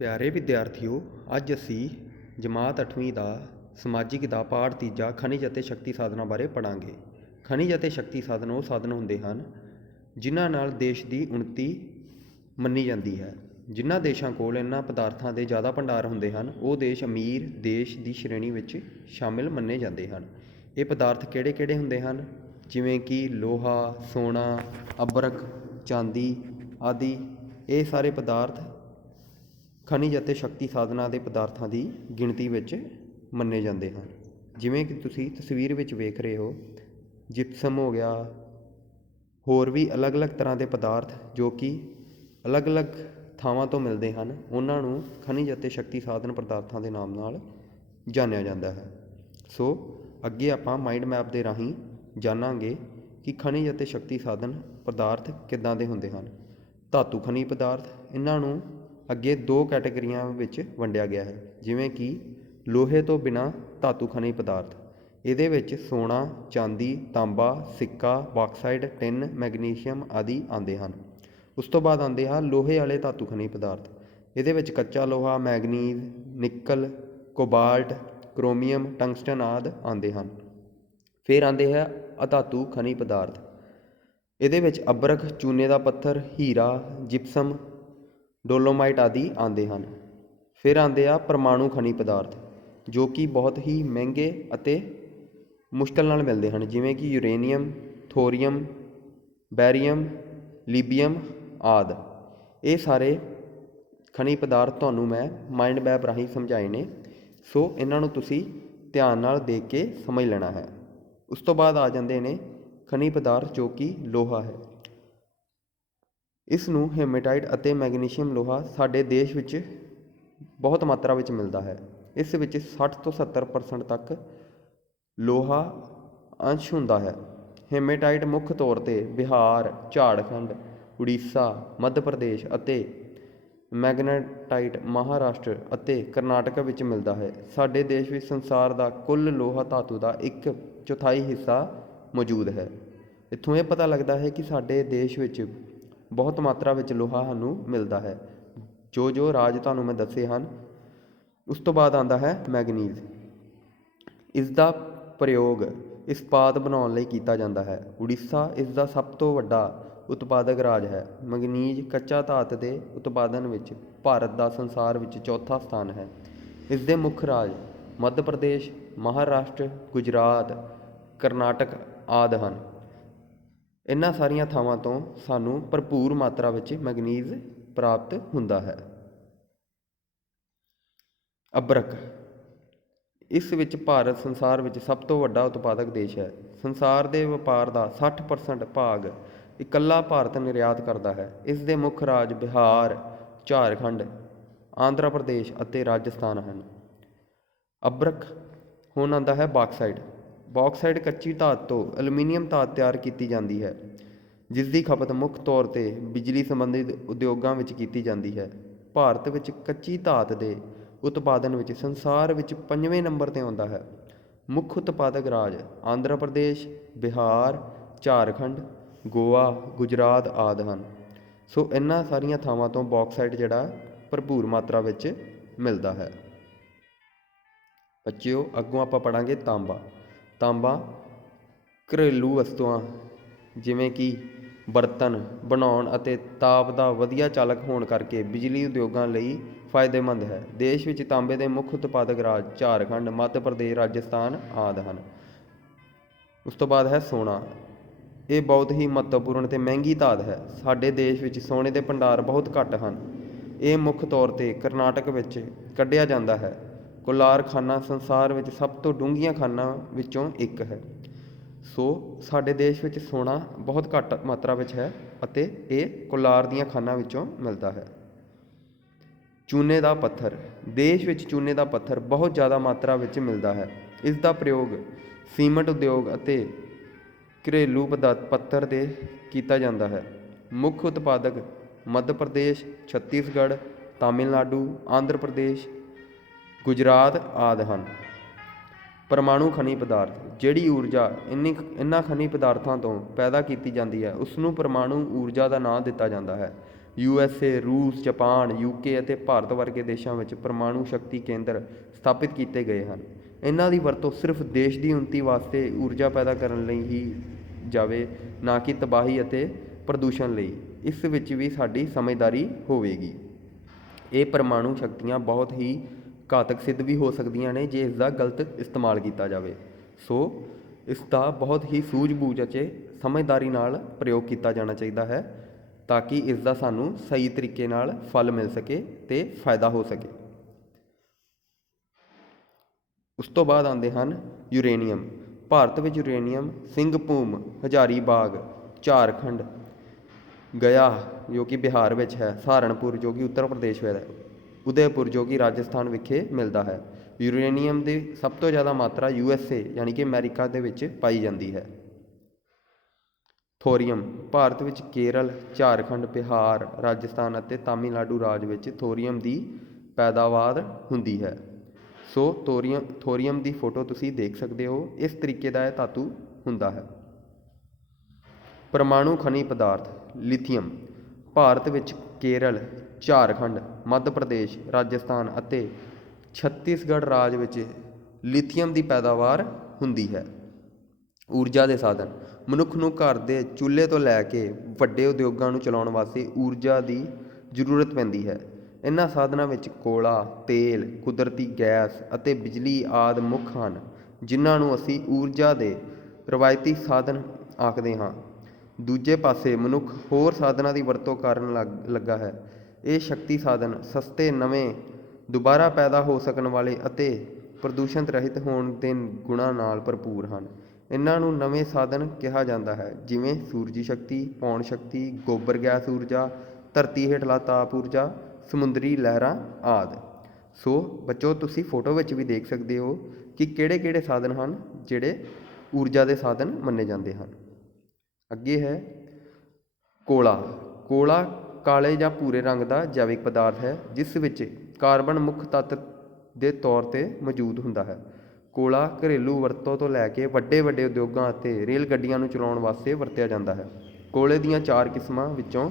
ਪਿਆਰੇ ਵਿਦਿਆਰਥੀਓ, ਅੱਜ ਅਸੀਂ ਜਮਾਤ 8ਵੀਂ ਦਾ ਸਮਾਜਿਕ ਦਾ ਪਾਠ ਤੀਜਾ ਖਣਿਜ ਅਤੇ ਸ਼ਕਤੀ ਸਾਧਨਾਂ ਬਾਰੇ ਪੜ੍ਹਾਂਗੇ। ਖਣਿਜ ਅਤੇ ਸ਼ਕਤੀ ਸਾਧਨ ਉਹ ਸਾਧਨ ਹੁੰਦੇ ਹਨ ਜਿਨ੍ਹਾਂ ਨਾਲ ਦੇਸ਼ ਦੀ ਉੱਨਤੀ ਮੰਨੀ ਜਾਂਦੀ ਹੈ। ਜਿਨ੍ਹਾਂ ਦੇਸ਼ਾਂ ਕੋਲ ਇਹਨਾਂ ਪਦਾਰਥਾਂ ਦੇ ਜ਼ਿਆਦਾ ਭੰਡਾਰ ਹੁੰਦੇ ਹਨ ਉਹ ਦੇਸ਼ ਅਮੀਰ ਦੇਸ਼ ਦੀ ਸ਼੍ਰੇਣੀ ਵਿੱਚ ਸ਼ਾਮਿਲ ਮੰਨੇ ਜਾਂਦੇ ਹਨ। ਇਹ ਪਦਾਰਥ ਕਿਹੜੇ ਕਿਹੜੇ ਹੁੰਦੇ ਹਨ? ਜਿਵੇਂ ਕਿ ਲੋਹਾ, ਸੋਨਾ, ਅਬਰਕ, ਚਾਂਦੀ ਆਦਿ। ਇਹ ਸਾਰੇ ਪਦਾਰਥ ਖਣਿਜ ਅਤੇ ਸ਼ਕਤੀ ਸਾਧਨਾਂ ਦੇ ਪਦਾਰਥਾਂ ਦੀ ਗਿਣਤੀ ਵਿੱਚ ਮੰਨੇ ਜਾਂਦੇ ਹਨ। ਜਿਵੇਂ ਕਿ ਤੁਸੀਂ ਤਸਵੀਰ ਵਿੱਚ ਵੇਖ ਰਹੇ ਹੋ, ਜਿਪਸਮ ਹੋ ਗਿਆ, ਹੋਰ ਵੀ ਅਲੱਗ-ਅਲੱਗ ਤਰ੍ਹਾਂ ਦੇ ਪਦਾਰਥ ਜੋ ਕਿ ਅਲੱਗ-ਅਲੱਗ ਥਾਵਾਂ ਤੋਂ ਮਿਲਦੇ ਹਨ, ਉਹਨਾਂ ਨੂੰ ਖਣਿਜ ਅਤੇ ਸ਼ਕਤੀ ਸਾਧਨ ਪਦਾਰਥਾਂ ਦੇ ਨਾਮ ਨਾਲ ਜਾਣਿਆ ਜਾਂਦਾ ਹੈ। ਸੋ ਅੱਗੇ ਆਪਾਂ ਮਾਈਂਡ ਮੈਪ ਦੇ ਰਾਹੀਂ ਜਾਣਾਂਗੇ ਕਿ ਖਣਿਜ ਅਤੇ ਸ਼ਕਤੀ ਸਾਧਨ ਪਦਾਰਥ ਕਿੱਦਾਂ ਦੇ ਹੁੰਦੇ ਹਨ। ਧਾਤੂ ਖਣਿਜ ਪਦਾਰਥ, ਇਹਨਾਂ ਨੂੰ ਅੱਗੇ ਦੋ ਕੈਟੇਗਰੀਆਂ ਵਿੱਚ ਵੰਡਿਆ ਗਿਆ ਹੈ। ਜਿਵੇਂ ਕਿ ਲੋਹੇ ਤੋਂ ਬਿਨਾਂ ਧਾਤੂ ਖਣਿਜ ਪਦਾਰਥ, ਇਹਦੇ ਵਿੱਚ ਸੋਨਾ, ਚਾਂਦੀ, ਤਾਂਬਾ, ਸਿੱਕਾ, ਬਾਕਸਾਈਡ, ਟਿਨ, ਮੈਗਨੀਸ਼ੀਅਮ ਆਦਿ ਆਉਂਦੇ ਹਨ। ਉਸ ਤੋਂ ਬਾਅਦ ਆਉਂਦੇ ਹਨ ਲੋਹੇ ਵਾਲੇ ਧਾਤੂ ਖਣਿਜ ਪਦਾਰਥ। ਇਹਦੇ ਵਿੱਚ ਕੱਚਾ ਲੋਹਾ, ਮੈਗਨੀਜ਼, ਨਿਕਲ, ਕੋਬਾਲਟ, ਕ੍ਰੋਮੀਅਮ, ਟੰਗਸਟਨ ਆਦਿ ਆਉਂਦੇ ਹਨ। ਫਿਰ ਆਉਂਦੇ ਹੈ ਅਧਾਤੂ ਖਣਿਜ ਪਦਾਰਥ। ਇਹਦੇ ਵਿੱਚ ਅਬਰਕ, ਚੂਨੇ ਦਾ ਪੱਥਰ, ਹੀਰਾ, ਜਿਪਸਮ, ਡੋਲੋਮਾਈਟ ਆਦਿ ਆਉਂਦੇ ਹਨ। ਫਿਰ ਆਉਂਦੇ ਆ ਪਰਮਾਣੂ ਖਣਿਜ ਪਦਾਰਥ ਜੋ ਕਿ ਬਹੁਤ ਹੀ ਮਹਿੰਗੇ ਅਤੇ ਮੁਸ਼ਕਲ ਨਾਲ ਮਿਲਦੇ ਹਨ। ਜਿਵੇਂ ਕਿ ਯੂਰੇਨੀਅਮ, ਥੋਰੀਅਮ, ਬੈਰੀਅਮ, ਲੀਬੀਅਮ ਆਦਿ। ਇਹ ਸਾਰੇ ਖਣਿਜ ਪਦਾਰਥ ਤੁਹਾਨੂੰ ਮੈਂ ਮਾਈਂਡ ਮੈਪ ਰਾਹੀਂ ਸਮਝਾਏ ਨੇ, ਸੋ ਇਹਨਾਂ ਨੂੰ ਤੁਸੀਂ ਧਿਆਨ ਨਾਲ ਦੇਖ ਕੇ ਸਮਝ ਲੈਣਾ ਹੈ। ਉਸ ਤੋਂ ਬਾਅਦ ਆ ਜਾਂਦੇ ਨੇ ਖਣਿਜ ਪਦਾਰਥ ਜੋ ਕਿ ਲੋਹਾ ਹੈ। ਇਸ ਨੂੰ ਹੇਮੇਟਾਈਟ ਅਤੇ ਮੈਗਨੀਸ਼ੀਅਮ ਲੋਹਾ ਸਾਡੇ ਦੇਸ਼ ਵਿੱਚ ਬਹੁਤ ਮਾਤਰਾ ਵਿੱਚ ਮਿਲਦਾ ਹੈ। ਇਸ ਵਿੱਚ 60 ਤੋਂ 70% ਤੱਕ ਲੋਹਾ ਅੰਸ਼ ਹੁੰਦਾ ਹੈ। ਹੇਮੇਟਾਈਟ ਮੁੱਖ ਤੌਰ 'ਤੇ ਬਿਹਾਰ, ਝਾਰਖੰਡ, ਉੜੀਸਾ, ਮੱਧ ਪ੍ਰਦੇਸ਼ ਅਤੇ ਮੈਗਨੇਟਾਈਟ ਮਹਾਰਾਸ਼ਟਰ ਅਤੇ ਕਰਨਾਟਕ ਵਿੱਚ ਮਿਲਦਾ ਹੈ। ਸਾਡੇ ਦੇਸ਼ ਵਿੱਚ ਸੰਸਾਰ ਦਾ ਕੁੱਲ ਲੋਹਾ ਧਾਤੂ ਦਾ 1/4 ਹਿੱਸਾ ਮੌਜੂਦ ਹੈ। ਇੱਥੋਂ ਇਹ ਪਤਾ ਲੱਗਦਾ ਹੈ ਕਿ ਸਾਡੇ ਦੇਸ਼ ਵਿੱਚ ਬਹੁਤ ਮਾਤਰਾ ਵਿੱਚ ਲੋਹਾ ਸਾਨੂੰ ਮਿਲਦਾ ਹੈ, ਜੋ ਰਾਜ ਤੁਹਾਨੂੰ ਮੈਂ ਦੱਸੇ ਹਨ। ਉਸ ਤੋਂ ਬਾਅਦ ਆਉਂਦਾ ਹੈ ਮੈਗਨੀਜ਼। ਇਸ ਦਾ ਪ੍ਰਯੋਗ ਇਸਪਾਤ ਬਣਾਉਣ ਲਈ ਕੀਤਾ ਜਾਂਦਾ ਹੈ। ਉੜੀਸਾ ਇਸ ਦਾ ਸਭ ਤੋਂ ਵੱਡਾ ਉਤਪਾਦਕ ਰਾਜ ਹੈ। ਮੈਗਨੀਜ਼ ਕੱਚਾ ਧਾਤ ਦੇ ਉਤਪਾਦਨ ਵਿੱਚ ਭਾਰਤ ਦਾ ਸੰਸਾਰ ਵਿੱਚ ਚੌਥਾ ਸਥਾਨ ਹੈ। ਇਸ ਦੇ ਮੁੱਖ ਰਾਜ ਮੱਧ ਪ੍ਰਦੇਸ਼, ਮਹਾਰਾਸ਼ਟਰ, ਗੁਜਰਾਤ, ਕਰਨਾਟਕ ਆਦਿ ਹਨ। ਇਹਨਾਂ ਸਾਰੀਆਂ ਥਾਵਾਂ ਤੋਂ ਸਾਨੂੰ ਭਰਪੂਰ ਮਾਤਰਾ ਵਿੱਚ ਮੈਗਨੀਜ਼ ਪ੍ਰਾਪਤ ਹੁੰਦਾ ਹੈ। ਅਬਰਕ, ਇਸ ਵਿੱਚ ਭਾਰਤ ਸੰਸਾਰ ਵਿੱਚ ਸਭ ਤੋਂ ਵੱਡਾ ਉਤਪਾਦਕ ਦੇਸ਼ ਹੈ। ਸੰਸਾਰ ਦੇ ਵਪਾਰ ਦਾ 60% ਭਾਗ ਇਕੱਲਾ ਭਾਰਤ ਨਿਰਯਾਤ ਕਰਦਾ ਹੈ। ਇਸ ਦੇ ਮੁੱਖ ਰਾਜ ਬਿਹਾਰ, ਝਾਰਖੰਡ, ਆਂਧਰਾ ਪ੍ਰਦੇਸ਼ ਅਤੇ ਰਾਜਸਥਾਨ ਹਨ। ਅਬਰਕ। ਹੁਣ ਆਉਂਦਾ ਹੈ ਬਾਕਸਾਈਡ। ਬਾਕਸਾਈਡ ਕੱਚੀ ਧਾਤ ਤੋਂ ਐਲੂਮੀਨੀਅਮ ਧਾਤ ਤਿਆਰ ਕੀਤੀ ਜਾਂਦੀ ਹੈ, ਜਿਸ ਦੀ ਖਪਤ ਮੁੱਖ ਤੌਰ 'ਤੇ ਬਿਜਲੀ ਸੰਬੰਧਿਤ ਉਦਯੋਗਾਂ ਵਿੱਚ ਕੀਤੀ ਜਾਂਦੀ ਹੈ। ਭਾਰਤ ਵਿੱਚ ਕੱਚੀ ਧਾਤ ਦੇ ਉਤਪਾਦਨ ਵਿੱਚ ਸੰਸਾਰ ਵਿੱਚ 5ਵੇਂ ਨੰਬਰ 'ਤੇ ਆਉਂਦਾ ਹੈ। ਮੁੱਖ ਉਤਪਾਦਕ ਰਾਜ ਆਂਧਰਾ ਪ੍ਰਦੇਸ਼, ਬਿਹਾਰ, ਝਾਰਖੰਡ, ਗੋਆ, ਗੁਜਰਾਤ ਆਦਿ ਹਨ। ਸੋ ਇਹਨਾਂ ਸਾਰੀਆਂ ਥਾਵਾਂ ਤੋਂ ਬਾਕਸਾਈਡ ਜਿਹੜਾ ਭਰਪੂਰ ਮਾਤਰਾ ਵਿੱਚ ਮਿਲਦਾ ਹੈ। ਬੱਚਿਓ, ਅੱਗੋਂ ਆਪਾਂ ਪੜ੍ਹਾਂਗੇ ਤਾਂਬਾ। ਤਾਂਬਾ ਘਰੇਲੂ ਵਸਤੂਆਂ ਜਿਵੇਂ ਕਿ ਬਰਤਨ ਬਣਾਉਣ ਅਤੇ ਤਾਪ ਦਾ ਵਧੀਆ ਚਾਲਕ ਹੋਣ ਕਰਕੇ ਬਿਜਲੀ ਉਦਯੋਗਾਂ ਲਈ ਫਾਇਦੇਮੰਦ ਹੈ। ਦੇਸ਼ ਵਿੱਚ ਤਾਂਬੇ ਦੇ ਮੁੱਖ ਉਤਪਾਦਕ ਰਾਜ ਝਾਰਖੰਡ, ਮੱਧ ਪ੍ਰਦੇਸ਼, ਰਾਜਸਥਾਨ ਆਦਿ ਹਨ। ਉਸ ਤੋਂ ਬਾਅਦ ਹੈ ਸੋਨਾ। ਇਹ ਬਹੁਤ ਹੀ ਮਹੱਤਵਪੂਰਨ ਅਤੇ ਮਹਿੰਗੀ ਧਾਤ ਹੈ। ਸਾਡੇ ਦੇਸ਼ ਵਿੱਚ ਸੋਨੇ ਦੇ ਭੰਡਾਰ ਬਹੁਤ ਘੱਟ ਹਨ। ਇਹ ਮੁੱਖ ਤੌਰ 'ਤੇ ਕਰਨਾਟਕ ਵਿੱਚ ਕੱਢਿਆ ਜਾਂਦਾ ਹੈ। ਕੋਲਾਰ ਖਾਨਾ ਸੰਸਾਰ ਵਿੱਚ ਸਭ ਤੋਂ ਡੂੰਘੀਆਂ ਖਾਨਾਂ ਵਿੱਚੋਂ ਇੱਕ ਹੈ। ਸੋ ਸਾਡੇ ਦੇਸ਼ ਵਿੱਚ ਸੋਨਾ ਬਹੁਤ ਘੱਟ ਮਾਤਰਾ ਵਿੱਚ ਹੈ ਅਤੇ ਇਹ ਕੋਲਾਰ ਦੀਆਂ ਖਾਨਾਂ ਵਿੱਚੋਂ ਮਿਲਦਾ ਹੈ। ਚੂਨੇ ਦਾ ਪੱਥਰ। ਦੇਸ਼ ਵਿੱਚ ਚੂਨੇ ਦਾ ਪੱਥਰ ਬਹੁਤ ਜ਼ਿਆਦਾ ਮਾਤਰਾ ਵਿੱਚ ਮਿਲਦਾ ਹੈ। ਇਸ ਦਾ ਪ੍ਰਯੋਗ ਸੀਮੈਂਟ ਉਦਯੋਗ ਅਤੇ ਘਰੇਲੂ ਪੱਥਰ 'ਤੇ ਕੀਤਾ ਜਾਂਦਾ ਹੈ। ਮੁੱਖ ਉਤਪਾਦਕ ਮੱਧ ਪ੍ਰਦੇਸ਼, ਛੱਤੀਸਗੜ੍ਹ, ਤਾਮਿਲਨਾਡੂ, ਆਂਧਰਾ ਪ੍ਰਦੇਸ਼, ਗੁਜਰਾਤ ਆਦਿ ਹਨ। ਪਰਮਾਣੂ ਖਣਿਜ ਪਦਾਰਥ। ਜਿਹੜੀ ਊਰਜਾ ਇਹਨਾਂ ਖਣਿਜ ਪਦਾਰਥਾਂ ਤੋਂ ਪੈਦਾ ਕੀਤੀ ਜਾਂਦੀ ਹੈ ਉਸ ਨੂੰ ਪਰਮਾਣੂ ਊਰਜਾ ਦਾ ਨਾਂ ਦਿੱਤਾ ਜਾਂਦਾ ਹੈ। USA, ਰੂਸ, ਜਾਪਾਨ, UK ਅਤੇ ਭਾਰਤ ਵਰਗੇ ਦੇਸ਼ਾਂ ਵਿੱਚ ਪਰਮਾਣੂ ਸ਼ਕਤੀ ਕੇਂਦਰ ਸਥਾਪਿਤ ਕੀਤੇ ਗਏ ਹਨ। ਇਹਨਾਂ ਦੀ ਵਰਤੋਂ ਸਿਰਫ ਦੇਸ਼ ਦੀ ਉੱਨਤੀ ਵਾਸਤੇ ਊਰਜਾ ਪੈਦਾ ਕਰਨ ਲਈ ਹੀ ਜਾਵੇ, ਨਾ ਕਿ ਤਬਾਹੀ ਅਤੇ ਪ੍ਰਦੂਸ਼ਣ ਲਈ। ਇਸ ਵਿੱਚ ਵੀ ਸਾਡੀ ਸਮਝਦਾਰੀ ਹੋਵੇਗੀ। ਇਹ ਪਰਮਾਣੂ ਸ਼ਕਤੀਆਂ ਬਹੁਤ ਹੀ ਘਾਤਕ ਸਿੱਧ ਵੀ ਹੋ ਸਕਦੀਆਂ ਨੇ ਜੇ ਇਸ ਦਾ ਗਲਤ ਇਸਤੇਮਾਲ ਕੀਤਾ ਜਾਵੇ। ਸੋ ਇਸ ਦਾ ਬਹੁਤ ਹੀ ਸੂਝ-ਬੂਝ ਅਤੇ ਸਮਝਦਾਰੀ ਨਾਲ ਪ੍ਰਯੋਗ ਕੀਤਾ ਜਾਣਾ ਚਾਹੀਦਾ ਹੈ, ਤਾਂ ਕਿ ਇਸ ਦਾ ਸਾਨੂੰ ਸਹੀ ਤਰੀਕੇ ਨਾਲ ਫਲ ਮਿਲ ਸਕੇ ਅਤੇ ਫਾਇਦਾ ਹੋ ਸਕੇ। ਉਸ ਤੋਂ ਬਾਅਦ ਆਉਂਦੇ ਹਨ ਯੂਰੇਨੀਅਮ। ਭਾਰਤ ਵਿੱਚ ਯੂਰੇਨੀਅਮ ਸਿੰਘਭੂਮ, ਹਜ਼ਾਰੀਬਾਗ, ਝਾਰਖੰਡ, ਗਇਆ ਜੋ ਕਿ ਬਿਹਾਰ ਵਿੱਚ ਹੈ, ਸਹਾਰਨਪੁਰ ਜੋ ਕਿ ਉੱਤਰ ਪ੍ਰਦੇਸ਼ ਵਿੱਚ ਹੈ, ਉਦੈਪੁਰ ਜੋ ਕਿ ਰਾਜਸਥਾਨ ਵਿਖੇ ਮਿਲਦਾ ਹੈ। ਯੂਰੇਨੀਅਮ ਦੀ ਸਭ ਤੋਂ ਜ਼ਿਆਦਾ ਮਾਤਰਾ USA ਯਾਨੀ ਕਿ ਅਮਰੀਕਾ ਦੇ ਵਿੱਚ ਪਾਈ ਜਾਂਦੀ ਹੈ। ਥੋਰੀਅਮ। ਭਾਰਤ ਵਿੱਚ ਕੇਰਲ, ਝਾਰਖੰਡ, ਬਿਹਾਰ, ਰਾਜਸਥਾਨ ਅਤੇ ਤਾਮਿਲਨਾਡੂ ਰਾਜ ਵਿੱਚ ਥੋਰੀਅਮ ਦੀ ਪੈਦਾਵਾਰ ਹੁੰਦੀ ਹੈ। ਸੋ ਥੋਰੀਅਮ ਦੀ ਫੋਟੋ ਤੁਸੀਂ ਦੇਖ ਸਕਦੇ ਹੋ। ਇਸ ਤਰੀਕੇ ਦਾ ਇਹ ਧਾਤੂ ਹੁੰਦਾ ਹੈ। ਪਰਮਾਣੂ ਖਣਿਜ ਪਦਾਰਥ। ਲਿਥੀਅਮ। ਭਾਰਤ ਵਿੱਚ ਕੇਰਲ, ਝਾਰਖੰਡ, ਮੱਧ ਪ੍ਰਦੇਸ਼, ਰਾਜਸਥਾਨ ਅਤੇ ਛੱਤੀਸਗੜ੍ਹ ਰਾਜ ਵਿੱਚ ਲਿਥੀਅਮ ਦੀ ਪੈਦਾਵਾਰ ਹੁੰਦੀ ਹੈ। ਊਰਜਾ ਦੇ ਸਾਧਨ। ਮਨੁੱਖ ਨੂੰ ਘਰ ਦੇ ਚੁੱਲ੍ਹੇ ਤੋਂ ਲੈ ਕੇ ਵੱਡੇ ਉਦਯੋਗਾਂ ਨੂੰ ਚਲਾਉਣ ਵਾਸਤੇ ਊਰਜਾ ਦੀ ਜ਼ਰੂਰਤ ਪੈਂਦੀ ਹੈ। ਇਹਨਾਂ ਸਾਧਨਾਂ ਵਿੱਚ ਕੋਲਾ, ਤੇਲ, ਕੁਦਰਤੀ ਗੈਸ ਅਤੇ ਬਿਜਲੀ ਆਦਿ ਮੁੱਖ ਹਨ, ਜਿਨ੍ਹਾਂ ਨੂੰ ਅਸੀਂ ਊਰਜਾ ਦੇ ਰਵਾਇਤੀ ਸਾਧਨ ਆਖਦੇ ਹਾਂ। ਦੂਜੇ ਪਾਸੇ ਮਨੁੱਖ ਹੋਰ ਸਾਧਨਾਂ ਦੀ ਵਰਤੋਂ ਕਰਨ ਲੱਗਾ ਹੈ। ਇਹ ਸ਼ਕਤੀ ਸਾਧਨ ਸਸਤੇ, ਨਵੇਂ, ਦੁਬਾਰਾ ਪੈਦਾ ਹੋ ਸਕਣ ਵਾਲੇ ਅਤੇ ਪ੍ਰਦੂਸ਼ਣ ਰਹਿਤ ਹੋਣ ਦੇ ਗੁਣਾਂ ਨਾਲ ਭਰਪੂਰ ਹਨ। ਇਹਨਾਂ ਨੂੰ ਨਵੇਂ ਸਾਧਨ ਕਿਹਾ ਜਾਂਦਾ ਹੈ, ਜਿਵੇਂ ਸੂਰਜੀ ਸ਼ਕਤੀ, ਪੌਣ ਸ਼ਕਤੀ, ਗੋਬਰ ਗੈਸ ਊਰਜਾ, ਧਰਤੀ ਹੇਠਲਾ ਤਾਪ ਊਰਜਾ, ਸਮੁੰਦਰੀ ਲਹਿਰਾਂ ਆਦਿ। ਸੋ ਬੱਚੋ ਤੁਸੀਂ ਫੋਟੋ ਵਿੱਚ ਵੀ ਦੇਖ ਸਕਦੇ ਹੋ ਕਿ ਕਿਹੜੇ ਸਾਧਨ ਹਨ ਜਿਹੜੇ ਊਰਜਾ ਦੇ ਸਾਧਨ ਮੰਨੇ ਜਾਂਦੇ ਹਨ। ਅੱਗੇ ਹੈ ਕੋਲਾ। ਕੋਲਾ ਕਾਲੇ ਜਾਂ ਭੂਰੇ ਰੰਗ ਦਾ ਜੈਵਿਕ ਪਦਾਰਥ ਹੈ, ਜਿਸ ਵਿੱਚ ਕਾਰਬਨ ਮੁੱਖ ਤੱਤ ਦੇ ਤੌਰ 'ਤੇ ਮੌਜੂਦ ਹੁੰਦਾ ਹੈ। ਕੋਲਾ ਘਰੇਲੂ ਵਰਤੋਂ ਤੋਂ ਲੈ ਕੇ ਵੱਡੇ ਉਦਯੋਗਾਂ ਅਤੇ ਰੇਲ ਗੱਡੀਆਂ ਨੂੰ ਚਲਾਉਣ ਵਾਸਤੇ ਵਰਤਿਆ ਜਾਂਦਾ ਹੈ। ਕੋਲੇ ਦੀਆਂ 4 ਕਿਸਮਾਂ ਵਿੱਚੋਂ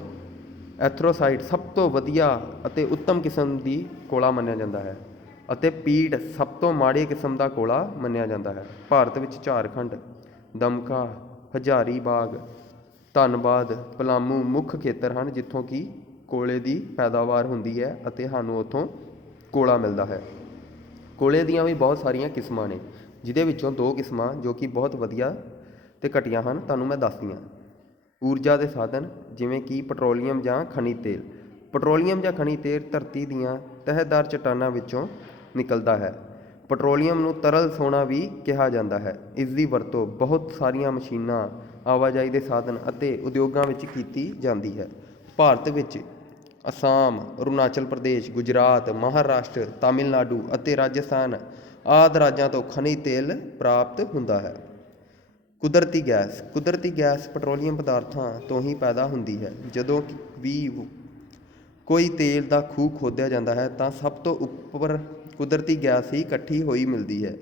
ਐਂਥ੍ਰੋਸਾਈਟ ਸਭ ਤੋਂ ਵਧੀਆ ਅਤੇ ਉੱਤਮ ਕਿਸਮ ਦੀ ਕੋਲਾ ਮੰਨਿਆ ਜਾਂਦਾ ਹੈ, ਅਤੇ ਪੀਟ ਸਭ ਤੋਂ ਮਾੜੀ ਕਿਸਮ ਦਾ ਕੋਲਾ ਮੰਨਿਆ ਜਾਂਦਾ ਹੈ। ਭਾਰਤ ਵਿੱਚ ਝਾਰਖੰਡ, ਦਮਕਾ, ਹਜ਼ਾਰੀਬਾਗ, ਧੰਨਬਾਦ, ਪਲਾਮੂ ਮੁੱਖ ਖੇਤਰ ਹਨ, ਜਿੱਥੋਂ ਕਿ ਕੋਲੇ ਦੀ ਪੈਦਾਵਾਰ ਹੁੰਦੀ ਹੈ ਅਤੇ ਸਾਨੂੰ ਉੱਥੋਂ ਕੋਲਾ ਮਿਲਦਾ ਹੈ। ਕੋਲੇ ਦੀਆਂ ਵੀ ਬਹੁਤ ਸਾਰੀਆਂ ਕਿਸਮਾਂ ਨੇ, ਜਿਹਦੇ ਵਿੱਚੋਂ 2 ਕਿਸਮਾਂ ਜੋ ਕਿ ਬਹੁਤ ਵਧੀਆ ਅਤੇ ਘਟੀਆ ਹਨ, ਤੁਹਾਨੂੰ ਮੈਂ ਦੱਸਦੀਆਂ। ਊਰਜਾ ਦੇ ਸਾਧਨ, ਜਿਵੇਂ ਕਿ ਪੈਟਰੋਲੀਅਮ ਜਾਂ ਖਣਿਜ ਤੇਲ। ਪੈਟਰੋਲੀਅਮ ਜਾਂ ਖਣਿਜ ਤੇਲ ਧਰਤੀ ਦੀਆਂ ਤਹਿਦਾਰ ਚੱਟਾਨਾਂ ਵਿੱਚੋਂ ਨਿਕਲਦਾ ਹੈ। ਪੈਟਰੋਲੀਅਮ ਨੂੰ ਤਰਲ ਸੋਨਾ ਵੀ ਕਿਹਾ ਜਾਂਦਾ ਹੈ। ਇਸ ਦੀ ਵਰਤੋਂ ਬਹੁਤ ਸਾਰੀਆਂ ਮਸ਼ੀਨਾਂ, ਆਵਾਜਾਈ ਦੇ ਸਾਧਨ ਅਤੇ ਉਦਯੋਗਾਂ ਵਿੱਚ ਕੀਤੀ ਜਾਂਦੀ ਹੈ। ਭਾਰਤ ਵਿੱਚ ਅਸਾਮ, ਅਰੁਣਾਚਲ ਪ੍ਰਦੇਸ਼, ਗੁਜਰਾਤ, ਮਹਾਰਾਸ਼ਟਰ, ਤਾਮਿਲਨਾਡੂ ਅਤੇ ਰਾਜਸਥਾਨ ਆਦਿ ਰਾਜਾਂ ਤੋਂ ਖਣਿਜ ਤੇਲ ਪ੍ਰਾਪਤ ਹੁੰਦਾ ਹੈ। ਕੁਦਰਤੀ ਗੈਸ। ਕੁਦਰਤੀ ਗੈਸ ਪੈਟਰੋਲੀਅਮ ਪਦਾਰਥਾਂ ਤੋਂ ਹੀ ਪੈਦਾ ਹੁੰਦੀ ਹੈ। ਜਦੋਂ ਵੀ ਕੋਈ ਤੇਲ ਦਾ ਖੂਹ ਖੋਦਿਆ ਜਾਂਦਾ ਹੈ ਤਾਂ ਸਭ ਤੋਂ ਉੱਪਰ ਕੁਦਰਤੀ ਗੈਸ ਹੀ ਇਕੱਠੀ ਹੋਈ ਮਿਲਦੀ ਹੈ।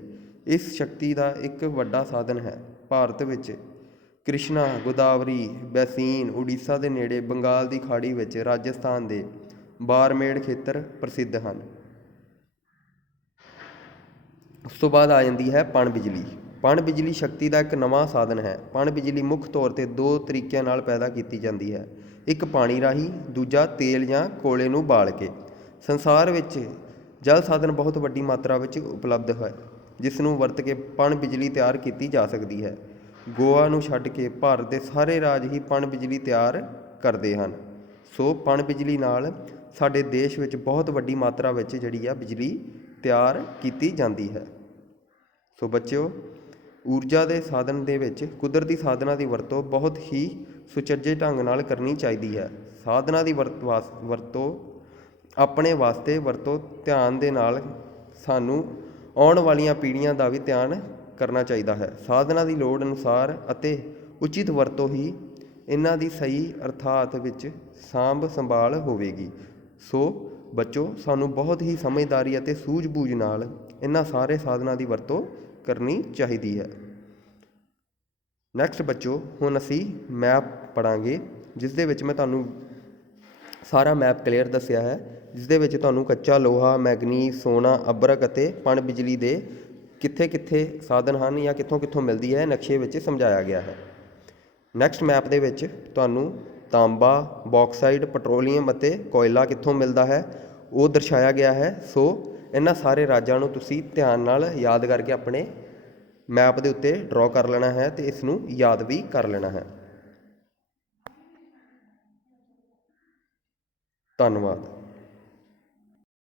ਇਸ ਸ਼ਕਤੀ ਦਾ ਇੱਕ ਵੱਡਾ ਸਾਧਨ ਹੈ। ਭਾਰਤ ਵਿੱਚ ਕ੍ਰਿਸ਼ਨਾ, ਗੋਦਾਵਰੀ ਬੇਸਿਨ, ਉੜੀਸਾ ਦੇ ਨੇੜੇ ਬੰਗਾਲ ਦੀ ਖਾੜੀ ਵਿੱਚ ਰਾਜਸਥਾਨ ਦੇ ਬਾਰਮੇੜ ਖੇਤਰ ਪ੍ਰਸਿੱਧ ਹਨ। ਉਸ ਤੋਂ ਬਾਅਦ ਆ ਜਾਂਦੀ ਹੈ ਪਣ ਬਿਜਲੀ। ਪਣ ਬਿਜਲੀ ਸ਼ਕਤੀ ਦਾ ਇੱਕ ਨਵਾਂ ਸਾਧਨ ਹੈ। ਪਣ ਬਿਜਲੀ ਮੁੱਖ ਤੌਰ 'ਤੇ 2 ਤਰੀਕਿਆਂ ਨਾਲ ਪੈਦਾ ਕੀਤੀ ਜਾਂਦੀ ਹੈ, ਇੱਕ ਪਾਣੀ ਰਾਹੀਂ, ਦੂਜਾ ਤੇਲ ਜਾਂ ਕੋਲੇ ਨੂੰ ਬਾਲ ਕੇ। ਸੰਸਾਰ ਵਿੱਚ ਜਲ ਸਾਧਨ ਬਹੁਤ ਵੱਡੀ ਮਾਤਰਾ ਵਿੱਚ ਉਪਲਬਧ ਹੈ, ਜਿਸ ਨੂੰ ਵਰਤ ਕੇ ਪਣ ਬਿਜਲੀ ਤਿਆਰ ਕੀਤੀ ਜਾ ਸਕਦੀ ਹੈ। ਗੋਆ ਨੂੰ ਛੱਡ ਕੇ ਭਾਰਤ ਦੇ ਸਾਰੇ ਰਾਜ ਹੀ ਪਣ ਬਿਜਲੀ ਤਿਆਰ ਕਰਦੇ ਹਨ। ਸੋ ਪਣ ਬਿਜਲੀ ਨਾਲ ਸਾਡੇ ਦੇਸ਼ ਵਿੱਚ ਬਹੁਤ ਵੱਡੀ ਮਾਤਰਾ ਵਿੱਚ ਜਿਹੜੀ ਆ ਬਿਜਲੀ ਤਿਆਰ ਕੀਤੀ ਜਾਂਦੀ ਹੈ। ਸੋ ਬੱਚਿਓ, ਊਰਜਾ ਦੇ ਸਾਧਨ ਦੇ ਵਿੱਚ ਕੁਦਰਤੀ ਸਾਧਨਾਂ ਦੀ ਵਰਤੋਂ ਬਹੁਤ ਹੀ ਸੁਚੱਜੇ ਢੰਗ ਨਾਲ ਕਰਨੀ ਚਾਹੀਦੀ ਹੈ। ਸਾਧਨਾਂ ਦੀ ਵਰਤੋਂ ਆਪਣੇ ਵਾਸਤੇ ਵਰਤੋਂ ਧਿਆਨ ਦੇ ਨਾਲ ਸਾਨੂੰ ਆਉਣ ਵਾਲੀਆਂ ਪੀੜ੍ਹੀਆਂ ਦਾ ਵੀ ਧਿਆਨ ਕਰਨਾ ਚਾਹੀਦਾ ਹੈ। ਸਾਧਨਾਂ ਦੀ ਲੋੜ ਅਨੁਸਾਰ ਅਤੇ ਉਚਿਤ ਵਰਤੋਂ ਹੀ ਇਹਨਾਂ ਦੀ ਸਹੀ ਅਰਥਾਤ ਵਿੱਚ ਸਾਂਭ ਸੰਭਾਲ ਹੋਵੇਗੀ। ਸੋ ਬੱਚੋ, ਸਾਨੂੰ ਬਹੁਤ ਹੀ ਸਮਝਦਾਰੀ ਅਤੇ ਸੂਝ-ਬੂਝ ਨਾਲ ਇਹਨਾਂ ਸਾਰੇ ਸਾਧਨਾਂ ਦੀ ਵਰਤੋਂ ਕਰਨੀ ਚਾਹੀਦੀ ਹੈ। ਨੈਕਸਟ ਬੱਚੋ, ਹੁਣ ਅਸੀਂ ਮੈਪ ਪੜ੍ਹਾਂਗੇ, ਜਿਸ ਦੇ ਵਿੱਚ ਮੈਂ ਤੁਹਾਨੂੰ ਸਾਰਾ ਮੈਪ ਕਲੀਅਰ ਦੱਸਿਆ ਹੈ, ਜਿਸ ਦੇ ਵਿੱਚ ਤੁਹਾਨੂੰ ਕੱਚਾ ਲੋਹਾ, ਮੈਗਨੀਜ਼, ਸੋਨਾ, ਅਬਰਕ ਅਤੇ ਪਣ ਬਿਜਲੀ ਦੇ ਕਿੱਥੇ ਕਿੱਥੇ ਸਾਧਨ ਹਨ ਜਾਂ ਕਿੱਥੋਂ ਕਿੱਥੋਂ ਮਿਲਦੀ ਹੈ ਨਕਸ਼ੇ ਵਿੱਚ ਸਮਝਾਇਆ ਗਿਆ ਹੈ। ਨੈਕਸਟ ਮੈਪ ਦੇ ਵਿੱਚ ਤੁਹਾਨੂੰ ਤਾਂਬਾ, ਬੌਕਸਾਈਡ, ਪੈਟਰੋਲੀਅਮ ਅਤੇ ਕੋਇਲਾ ਕਿੱਥੋਂ ਮਿਲਦਾ ਹੈ ਉਹ ਦਰਸਾਇਆ ਗਿਆ ਹੈ। ਸੋ ਇਹਨਾਂ ਸਾਰੇ ਰਾਜਾਂ ਨੂੰ ਤੁਸੀਂ ਧਿਆਨ ਨਾਲ ਯਾਦ ਕਰਕੇ ਆਪਣੇ ਮੈਪ ਦੇ ਉੱਤੇ ਡਰਾ ਕਰ ਲੈਣਾ ਹੈ ਅਤੇ ਇਸ ਨੂੰ ਯਾਦ ਵੀ ਕਰ ਲੈਣਾ ਹੈ। ਧੰਨਵਾਦ।